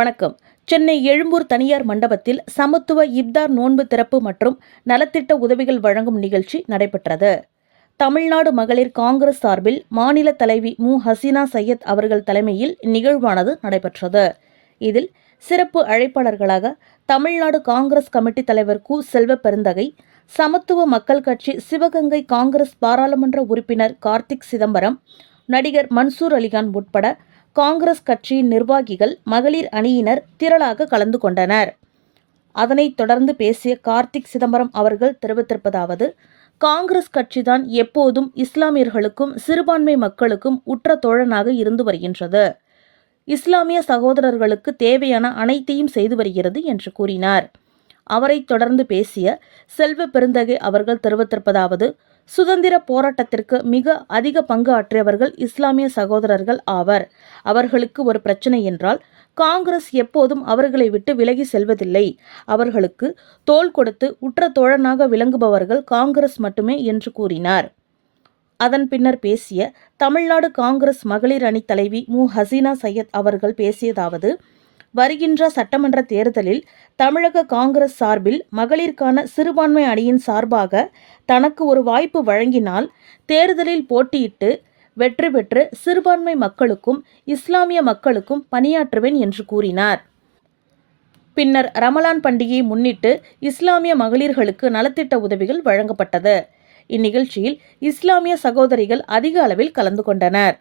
வணக்கம். சென்னை எழும்பூர் தனியார் மண்டபத்தில் சமத்துவ இப்தார் நோன்பு திறப்பு மற்றும் நலத்திட்ட உதவிகள் வழங்கும் நிகழ்ச்சி நடைபெற்றது. தமிழ்நாடு மகளிர் காங்கிரஸ் சார்பில் மாநில தலைவி மு. ஹசீனா சையத் அவர்கள் தலைமையில் நிகழ்வானது நடைபெற்றது. இதில் சிறப்பு அழைப்பாளர்களாக தமிழ்நாடு காங்கிரஸ் கமிட்டி தலைவர் கு. செல்வப்பெருந்தகை, சமத்துவ மக்கள் கட்சி சிவகங்கை காங்கிரஸ் பாராளுமன்ற உறுப்பினர் கார்த்திக் சிதம்பரம், நடிகர் மன்சூர் அலிகான் உட்பட காங்கிரஸ் கட்சியின் நிர்வாகிகள், மகளிர் அணியினர் திரளாக கலந்து கொண்டனர். அதனைத் தொடர்ந்து பேசிய கார்த்திக் சிதம்பரம் அவர்கள் தெரிவித்திருப்பதாவது: காங்கிரஸ் கட்சிதான் எப்போதும் இஸ்லாமியர்களுக்கும் சிறுபான்மை மக்களுக்கும் உற்ற தோழனாக இருந்து வருகின்றது. இஸ்லாமிய சகோதரர்களுக்கு தேவையான அனைத்தையும் செய்து வருகிறது என்று கூறினார். அவரைத் தொடர்ந்து பேசிய செல்வ பெருந்தகை அவர்கள் தெரிவித்திருப்பதாவது: சுதந்திர போராட்டத்திற்கு மிக அதிக பங்கு ஆற்றியவர்கள் இஸ்லாமிய சகோதரர்கள் ஆவர். அவர்களுக்கு ஒரு பிரச்சனை என்றால் காங்கிரஸ் எப்போதும் அவர்களை விட்டு விலகி செல்வதில்லை. அவர்களுக்கு தோள் கொடுத்து உற்ற தோழனாக விளங்குபவர்கள் காங்கிரஸ் மட்டுமே என்று கூறினார். அதன் பின்னர் பேசிய தமிழ்நாடு காங்கிரஸ் மகளிர் அணி தலைவி மு. ஹசீனா சையத் அவர்கள் பேசியதாவது: வருகின்ற சட்டமன்ற தேர்தலில் தமிழக காங்கிரஸ் சார்பில் மகளிருக்கான சிறுபான்மை அணியின் சார்பாக தனக்கு ஒரு வாய்ப்பு வழங்கினால் தேர்தலில் போட்டியிட்டு வெற்றி பெற்று சிறுபான்மை மக்களுக்கும் இஸ்லாமிய மக்களுக்கும் பணியாற்றுவேன் என்று கூறினார். பின்னர் ரமலான் பண்டிகையை முன்னிட்டு இஸ்லாமிய மகளிர்களுக்கு நலத்திட்ட உதவிகள் வழங்கப்பட்டது. இந்நிகழ்ச்சியில் இஸ்லாமிய சகோதரிகள் அதிக அளவில் கலந்து கொண்டனர்.